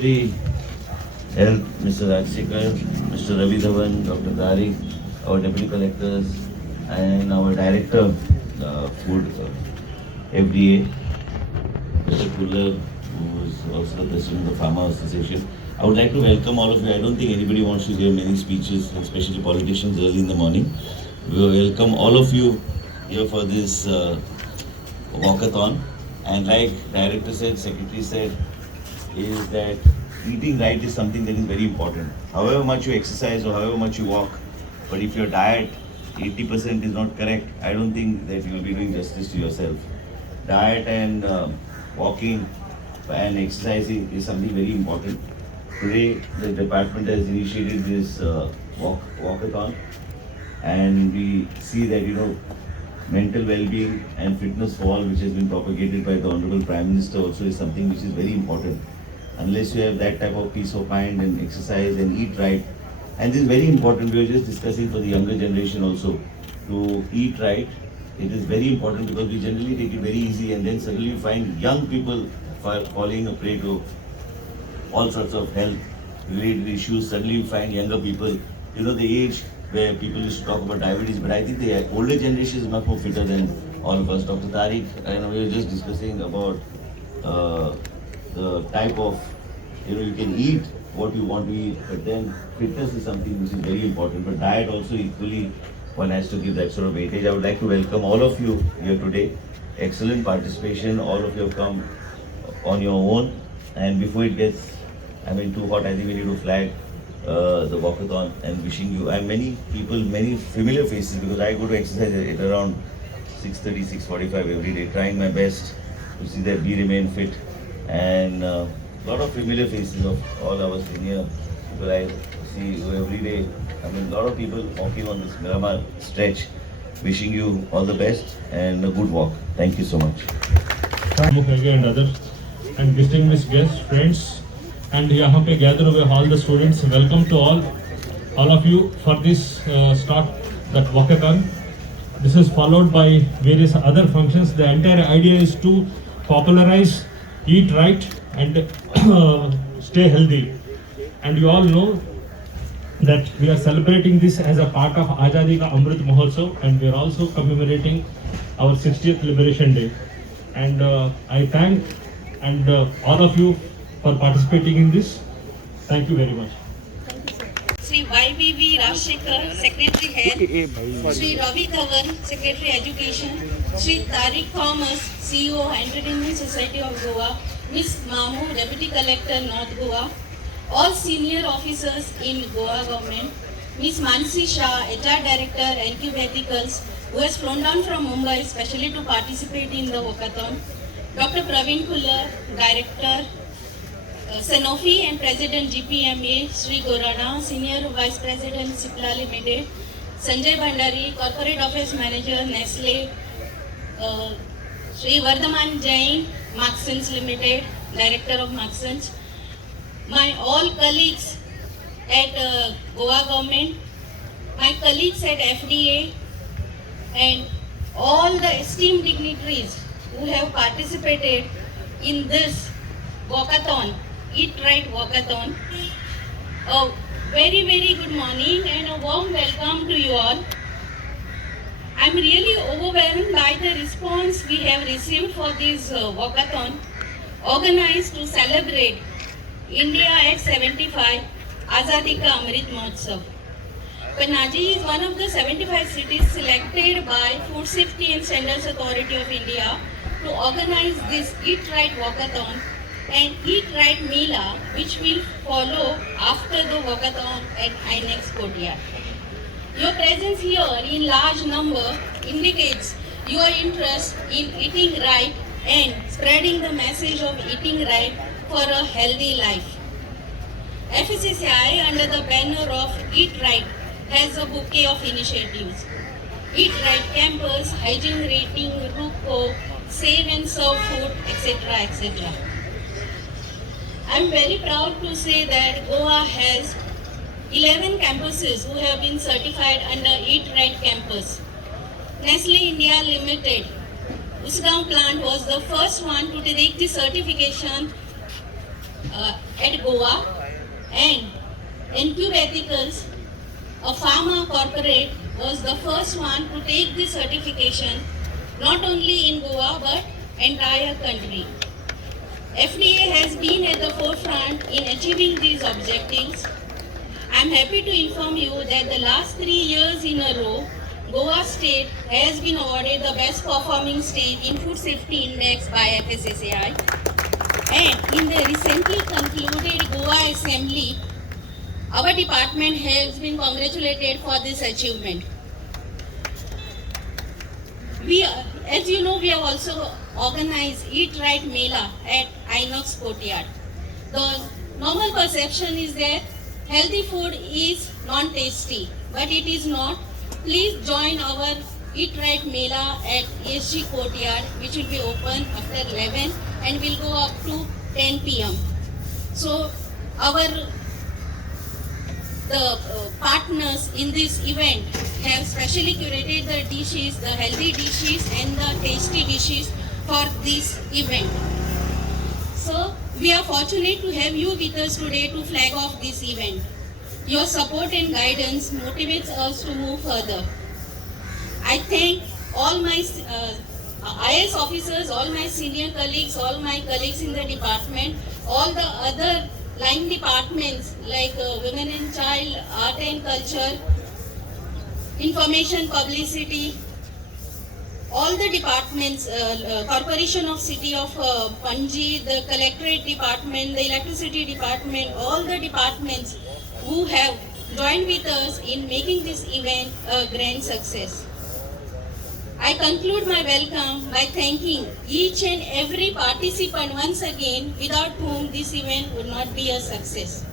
Secretary Health, Mr. Rajsekhar, Mr. Ravi Dhawan, Dr. Tariq, our Deputy Collectors, and our Director, Food, FDA, Mr. Kullar, who is also the President of the Pharma Association. I would like to welcome all of you. I don't think anybody wants to hear many speeches, especially politicians early in the morning. We welcome all of you here for this walkathon. And like Director said, Secretary said, is that eating right is something that is very important. However much you exercise or however much you walk, but if your diet 80% is not correct, I don't think that you will be doing justice to yourself. Diet and walking and exercising is something very important. Today, the department has initiated this walkathon, and we see that mental well-being and fitness for all, which has been propagated by the Honorable Prime Minister, also is something which is very important. Unless you have that type of peace of mind and exercise and eat right, and this is very important. We were just discussing for the younger generation also to eat right. It is very important because we generally take it very easy, and then suddenly you find young people falling a prey to all sorts of health related issues. Suddenly you find younger people, the age where people used to talk about diabetes, but I think the older generation is much more fitter than all of us. Dr. Tariq, we were just discussing about the type of, you can eat what you want to eat, but then fitness is something which is very important. But diet also equally, one has to give that sort of weightage. I would like to welcome all of you here today. Excellent participation. All of you have come on your own. And before it gets, too hot, I think we need to flag the walkathon and wishing you, and many people, many familiar faces, because I go to exercise at around 6:30, 6:45 every day, trying my best to see that we remain fit, and a lot of familiar faces of all our senior people I see every day. A lot of people walking on this Miramar stretch. Wishing you all the best and a good walk. Thank you so much. And others and distinguished guests, friends, and यहाँ पे gather हुए all the students. Welcome to all of you for this start that walkathon. This is followed by various other functions. The entire idea is to popularize, eat right, and stay healthy. And you all know that we are celebrating this as a part of Azadi Ka Amrit Mahotsav, and we are also commemorating our 60th Liberation Day. And I thank all of you for participating in this. Thank you very much. Sri YBV Rajsekhar, Secretary Health, Sri Ravi Dhawan, Secretary Education, Sri Tariq Thomas, CEO Entertainment Society of Goa, Ms. Mamu, Deputy Collector North Goa, all senior officers in Goa government, Ms. Mansi Shah, HR Director, NQ Ethicals, who has flown down from Mumbai specially to participate in the walkathon, Dr. Praveen Kullar, Director, Sanofi and President GPMA, Sri Gorana, Senior Vice President Cipla Limited, Sanjay Bhandari, Corporate Office Manager Nestle, Sri Vardhaman Jain, Maxens Limited, Director of Maxens, my all colleagues at Goa government, my colleagues at FDA, and all the esteemed dignitaries who have participated in this walkathon, Eat Right Walkathon. A very, very good morning and a warm welcome to you all. I'm really overwhelmed by the response we have received for this walkathon organized to celebrate India at 75 Azadi Ka Amrit Mahotsav. Panaji is one of the 75 cities selected by Food Safety and Standards Authority of India to organize this Eat Right Walkathon and Eat Right Mela, which will follow after the walkathon at INEX Courtyard. Your presence here in large number indicates your interest in eating right and spreading the message of eating right for a healthy life. FSSAI, under the banner of Eat Right, has a bouquet of initiatives. Eat Right Campus, Hygiene Rating, RUCO, Save and Serve Food, etc. etc. I am very proud to say that Goa has 11 campuses who have been certified under Eat Right Campus. Nestle India Limited, Usgaon plant was the first one to take the certification at Goa, and NQ Ethicals, a pharma corporate, was the first one to take this certification, not only in Goa but entire country. FDA has been at the forefront in achieving these objectives. I am happy to inform you that the last 3 years in a row, Goa State has been awarded the best performing state in Food Safety Index by FSSAI. And in the recently concluded Goa Assembly, our department has been congratulated for this achievement. As you know, we have also organized Eat Right Mela at Inox Courtyard. The normal perception is that healthy food is non-tasty, but it is not. Please join our Eat Right Mela at ESG Courtyard, which will be open after 11 and will go up to 10 p.m. So the partners in this event have specially curated the dishes, the healthy dishes and the tasty dishes for this event. So we are fortunate to have you with us today to flag off this event. Your support and guidance motivates us to move further. I thank all my IS officers, all my senior colleagues, all my colleagues in the department, all the other line departments like Women and Child, Art and Culture, Information Publicity, all the departments, Corporation of City of Panji, the Collectorate Department, the Electricity Department, all the departments who have joined with us in making this event a grand success. I conclude my welcome by thanking each and every participant once again, without whom this event would not be a success.